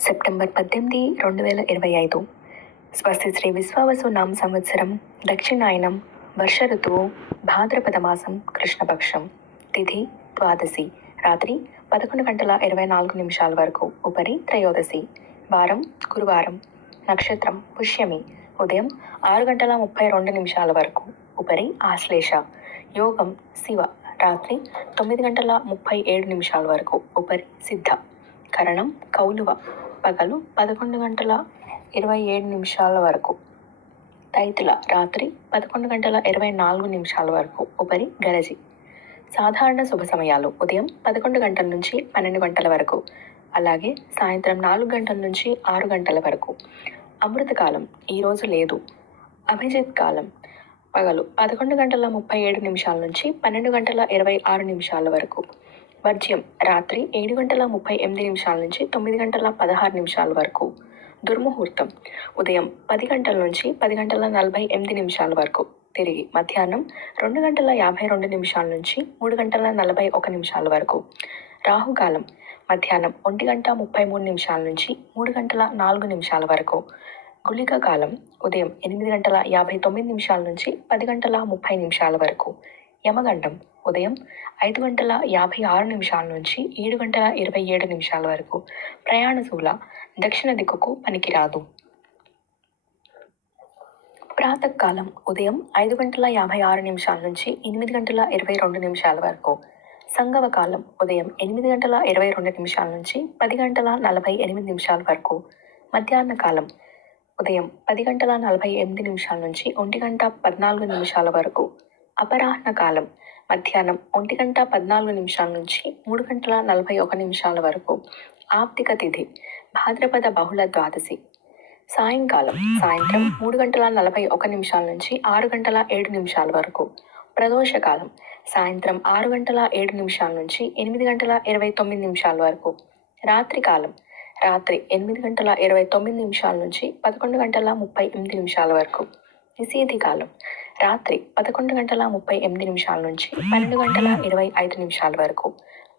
September పద్దెనిమిది రెండు వేల ఇరవై ఐదు. స్వస్తి శ్రీ విశ్వావసు నామ సంవత్సరం దక్షిణాయనం వర్ష ఋతువు భాద్రపద మాసం కృష్ణపక్షం. తిథి ద్వాదశి రాత్రి పదకొండు గంటల ఇరవై నాలుగు నిమిషాల వరకు ఉపరి త్రయోదశి. వారం గురువారం. నక్షత్రం పుష్యమి. ఉదయం ఆరు గంటల ముప్పై రెండు నిమిషాల వరకు ఉపరి ఆశ్లేష. యోగం శివ. రాత్రి తొమ్మిది గంటల ముప్పై ఏడు నిమిషాల వరకు ఉపరి సిద్ధ. కరణం కౌలువ. పగలు పదకొండు గంటల ఇరవై ఏడు నిమిషాల వరకు. తైతుల రాత్రి పదకొండు గంటల ఇరవై నాలుగు నిమిషాల వరకు ఉపరి గరజి. సాధారణ శుభ సమయాలు ఉదయం పదకొండు గంటల నుంచి పన్నెండు గంటల వరకు అలాగే సాయంత్రం నాలుగు గంటల నుంచి ఆరు గంటల వరకు. అమృతకాలం ఈరోజు లేదు. అభిజిత్ కాలం పగలు పదకొండు గంటల ముప్పై ఏడు నిమిషాల నుంచి పన్నెండు గంటల ఇరవై ఆరు నిమిషాల వరకు. వర్జ్యం రాత్రి ఏడు గంటల ముప్పై ఎనిమిది నిమిషాల నుంచి తొమ్మిది గంటల పదహారు నిమిషాల వరకు. దుర్ముహూర్తం. ఉదయం పది గంటల నుంచి పది గంటల నలభై ఎనిమిది నిమిషాల వరకు. తిరిగి మధ్యాహ్నం రెండు గంటల యాభై రెండు నిమిషాల నుంచి మూడు గంటల నలభై ఒక నిమిషాల వరకు. రాహుకాలం. మధ్యాహ్నం ఒంటి గంట ముప్పై మూడు నిమిషాల నుంచి మూడు గంటల నాలుగు నిమిషాల వరకు. గుళిక కాలం ఉదయం ఎనిమిది గంటల యాభై తొమ్మిది నిమిషాల నుంచి పది గంటల ముప్పై నిమిషాల వరకు. యమగండం ఉదయం ఐదు గంటల యాభై ఆరు నిమిషాల నుంచి ఏడు గంటల ఇరవై ఏడు నిమిషాల వరకు ప్రయాణ శూల దక్షిణ దిక్కుకు పనికిరాదు. ప్రాతకాలం ఉదయం ఐదు గంటల యాభై ఆరు నిమిషాల నుంచి ఎనిమిది గంటల ఇరవై రెండు నిమిషాల వరకు. సంగవకాలం ఉదయం ఎనిమిది గంటల ఇరవై రెండు నిమిషాల నుంచి పది గంటల నలభై ఎనిమిది నిమిషాల వరకు. మధ్యాహ్న కాలం ఉదయం పది గంటల నలభై ఎనిమిది నిమిషాల నుంచి ఒంటి గంట పద్నాలుగు నిమిషాల వరకు. అపరాహ్న కాలం. మధ్యాహ్నం ఒంటి గంట పద్నాలుగు నిమిషాల నుంచి మూడు గంటల నలభై ఒక నిమిషాల వరకు. ఆప్తిక తిథి. భాద్రపద బహుళ ద్వాదశి. సాయంకాలం. సాయంత్రం మూడు గంటల నలభై ఒక నిమిషాల నుంచి ఆరు గంటల ఏడు నిమిషాల వరకు. ప్రదోషకాలం సాయంత్రం ఆరు గంటల ఏడు నిమిషాల నుంచి ఎనిమిది గంటల ఇరవై తొమ్మిది నిమిషాల వరకు. రాత్రికాలం రాత్రి ఎనిమిది గంటల ఇరవై తొమ్మిది నిమిషాల నుంచి పదకొండు గంటల ముప్పై ఎనిమిది నిమిషాల వరకు. నిశీధి కాలం. రాత్రి పదకొండు గంటల ముప్పై ఎనిమిది నిమిషాల నుంచి పన్నెండు గంటల ఇరవై ఐదు నిమిషాల వరకు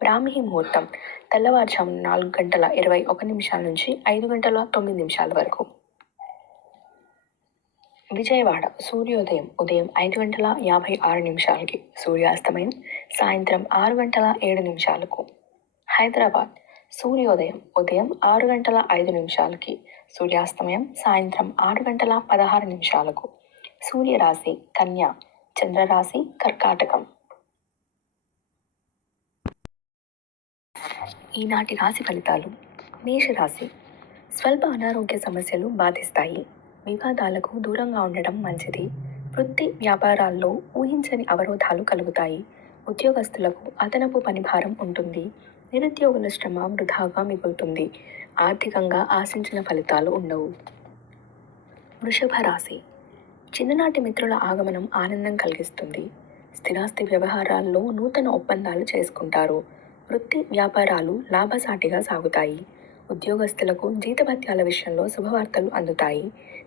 బ్రాహ్మీ ముహూర్తం తెల్లవారుజాము నాలుగు గంటల ఇరవై ఒక నిమిషాల నుంచి ఐదు గంటల తొమ్మిది నిమిషాల వరకు. విజయవాడ సూర్యోదయం ఉదయం ఐదు గంటల యాభై ఆరు నిమిషాలకి సూర్యాస్తమయం సాయంత్రం ఆరు గంటల ఏడు నిమిషాలకు. హైదరాబాద్ సూర్యోదయం ఉదయం ఆరు గంటల ఐదు నిమిషాలకి సూర్యాస్తమయం సాయంత్రం ఆరు గంటల పదహారు నిమిషాలకు. సూర్యరాశి కన్య చంద్రరాశి కర్కాటకం. ఈనాటి రాశి ఫలితాలు మేషరాశి. స్వల్ప అనారోగ్య సమస్యలు బాధిస్తాయి. వివాదాలకు దూరంగా ఉండడం మంచిది. వృత్తి వ్యాపారాల్లో ఊహించని అవరోధాలు కలుగుతాయి. ఉద్యోగస్తులకు అదనపు పనిభారం ఉంటుంది. నిరుద్యోగుల శ్రమ వృధాగా మిగులుతుంది. ఆర్థికంగా ఆశించిన ఫలితాలు ఉండవు. వృషభ రాశి. చిన్ననాటి మిత్రుల ఆగమనం ఆనందం కలిగిస్తుంది. స్థిరాస్తి వ్యవహారాల్లో నూతన ఒప్పందాలు చేసుకుంటారు. వృత్తి వ్యాపారాలు లాభసాటిగా సాగుతాయి. ఉద్యోగస్తులకు జీతభత్యాల విషయంలో శుభవార్తలు అందుతాయి.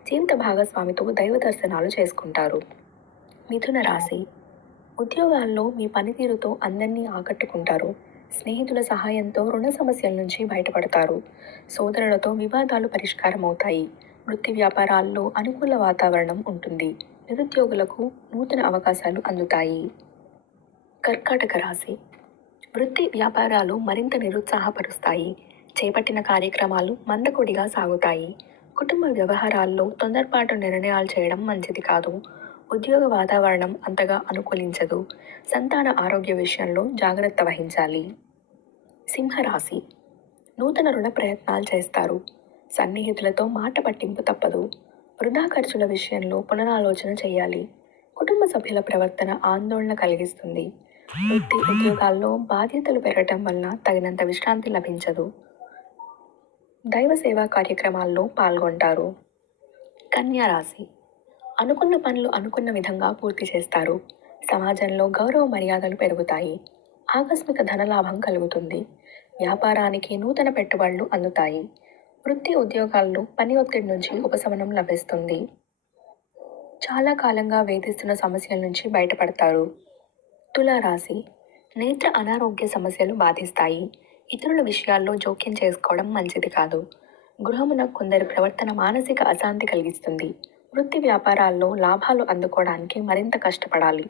జీవిత భాగస్వామితో దైవ దర్శనాలు చేసుకుంటారు. మిథున రాశి. ఉద్యోగాల్లో మీ పనితీరుతో అందరినీ ఆకట్టుకుంటారు. స్నేహితుల సహాయంతో రుణ సమస్యల నుంచి బయటపడతారు. సోదరులతో వివాదాలు పరిష్కారమవుతాయి. వృత్తి వ్యాపారాల్లో అనుకూల వాతావరణం ఉంటుంది. నిరుద్యోగులకు నూతన అవకాశాలు అందుతాయి. కర్కాటక రాశి. వృత్తి వ్యాపారాలు మరింత నిరుత్సాహపరుస్తాయి. చేపట్టిన కార్యక్రమాలు మందకొడిగా సాగుతాయి. కుటుంబ వ్యవహారాల్లో తొందరపాటు నిర్ణయాలు చేయడం మంచిది కాదు. ఉద్యోగ వాతావరణం అంతగా అనుకూలించదు. సంతాన ఆరోగ్య విషయంలో జాగ్రత్త వహించాలి. సింహరాశి. నూతన రుణ ప్రయత్నాలు చేస్తారు. సన్నిహితులతో మాట పట్టింపు తప్పదు. వృధా ఖర్చుల విషయంలో పునరాలోచన చేయాలి. కుటుంబ సభ్యుల ప్రవర్తన ఆందోళన కలిగిస్తుంది. వృత్తి ఉద్యోగాల్లో బాధ్యతలు పెరగటం వలన తగినంత విశ్రాంతి లభించదు. దైవ సేవా కార్యక్రమాల్లో పాల్గొంటారు. కన్యారాశి అనుకున్న పనులు అనుకున్న విధంగా పూర్తి చేస్తారు. సమాజంలో గౌరవ మర్యాదలు పెరుగుతాయి. ఆకస్మిక ధనలాభం కలుగుతుంది. వ్యాపారానికి నూతన పెట్టుబడులు అందుతాయి. వృత్తి ఉద్యోగాల్లో పని ఒత్తిడి నుంచి ఉపశమనం లభిస్తుంది. చాలా కాలంగా వేధిస్తున్న సమస్యల నుంచి బయటపడతారు. తులారాశి నేత్ర అనారోగ్య సమస్యలు బాధిస్తాయి. ఇతరుల విషయాల్లో జోక్యం చేసుకోవడం మంచిది కాదు. గృహమున కొందరి ప్రవర్తన మానసిక అశాంతి కలిగిస్తుంది. వృత్తి వ్యాపారాల్లో లాభాలు అందుకోవడానికి మరింత కష్టపడాలి.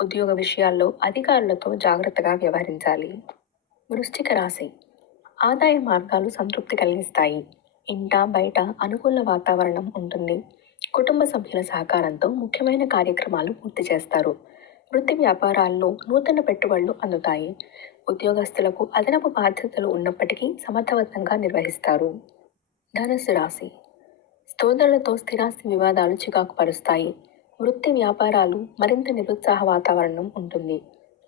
ఉద్యోగ విషయాల్లో అధికారులతో జాగ్రత్తగా వ్యవహరించాలి. వృశ్చిక రాశి ఆదాయ మార్గాలు సంతృప్తి కలిగిస్తాయి. ఇంట బయట అనుకూల వాతావరణం ఉంటుంది. కుటుంబ సభ్యుల సహకారంతో ముఖ్యమైన కార్యక్రమాలు పూర్తి చేస్తారు. వృత్తి వ్యాపారాల్లో నూతన పెట్టుబడులు అందుతాయి. ఉద్యోగస్తులకు అదనపు బాధ్యతలు ఉన్నప్పటికీ సమర్థవంతంగా నిర్వహిస్తారు. ధనుసు రాశి. స్తోదరులతో స్థిరాస్తి వివాదాలు చికాకు పరుస్తాయి. వృత్తి వ్యాపారాలు మరింత నిరుత్సాహ వాతావరణం ఉంటుంది.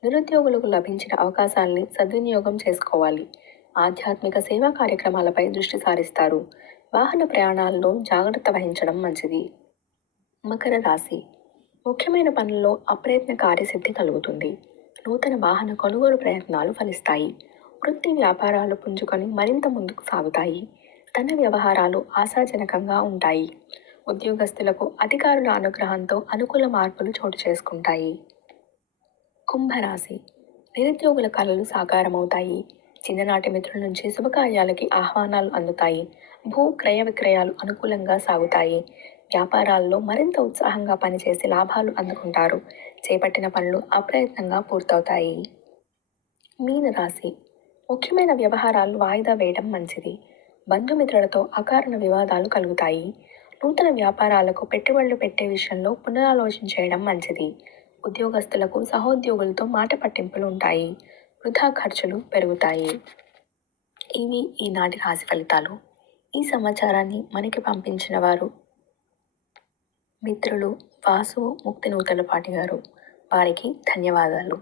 నిరుద్యోగులకు లభించిన అవకాశాల్ని సద్వినియోగం చేసుకోవాలి. ఆధ్యాత్మిక సేవా కార్యక్రమాలపై దృష్టి సారిస్తారు. వాహన ప్రయాణాల్లో జాగ్రత్త వహించడం మంచిది. మకర రాశి. ముఖ్యమైన పనుల్లో అప్రయత్న కార్యసిద్ధి కలుగుతుంది. నూతన వాహన కొనుగోలు ప్రయత్నాలు ఫలిస్తాయి. వృత్తి వ్యాపారాలు పుంజుకొని మరింత ముందుకు సాగుతాయి. ధన వ్యవహారాలు ఆశాజనకంగా ఉంటాయి. ఉద్యోగస్తులకు అధికారుల అనుగ్రహంతో అనుకూల మార్పులు చోటు చేసుకుంటాయి. కుంభరాశి. నిరుద్యోగుల కళలు సాకారమవుతాయి. చిన్ననాటి మిత్రుల నుంచి శుభకార్యాలకి ఆహ్వానాలు అందుతాయి. భూ క్రయ విక్రయాలు అనుకూలంగా సాగుతాయి. వ్యాపారాల్లో మరింత ఉత్సాహంగా పనిచేసి లాభాలు అందుకుంటారు. చేపట్టిన పనులు అప్రయత్నంగా పూర్తవుతాయి. మీనరాశి. ముఖ్యమైన వ్యవహారాలు వాయిదా వేయడం మంచిది. బంధుమిత్రులతో అకారణ వివాదాలు కలుగుతాయి. నూతన వ్యాపారాలకు పెట్టుబడులు పెట్టే విషయంలో పునరాలోచన చేయడం మంచిది. ఉద్యోగస్తులకు సహోద్యోగులతో మాట పట్టింపులు ఉంటాయి. వృధా ఖర్చులు పెరుగుతాయి. ఇవి ఈనాటి రాశి ఫలితాలు. ఈ సమాచారాన్ని మనకి పంపించిన వారు మిత్రులు వాసు ముక్తి నూతలపాటి గారు. వారికి ధన్యవాదాలు.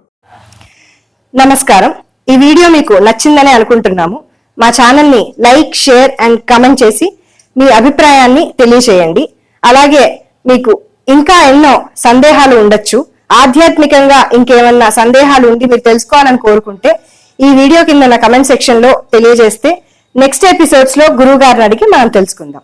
నమస్కారం. ఈ వీడియో మీకు నచ్చిందని అనుకుంటున్నాము. మా ఛానల్ని లైక్ షేర్ అండ్ కమెంట్ చేసి మీ అభిప్రాయాన్ని తెలియచేయండి అలాగే మీకు ఇంకా ఎన్నో సందేహాలు ఉండొచ్చు. ఆధ్యాత్మికంగా ఇంకేమన్నా సందేహాలు ఉండి మీరు తెలుసుకోవాలని కోరుకుంటే ఈ వీడియో కింద కమెంట్ సెక్షన్లో తెలియజేస్తే నెక్స్ట్ ఎపిసోడ్స్లో గురువు గారిని అడిగి మనం తెలుసుకుందాం.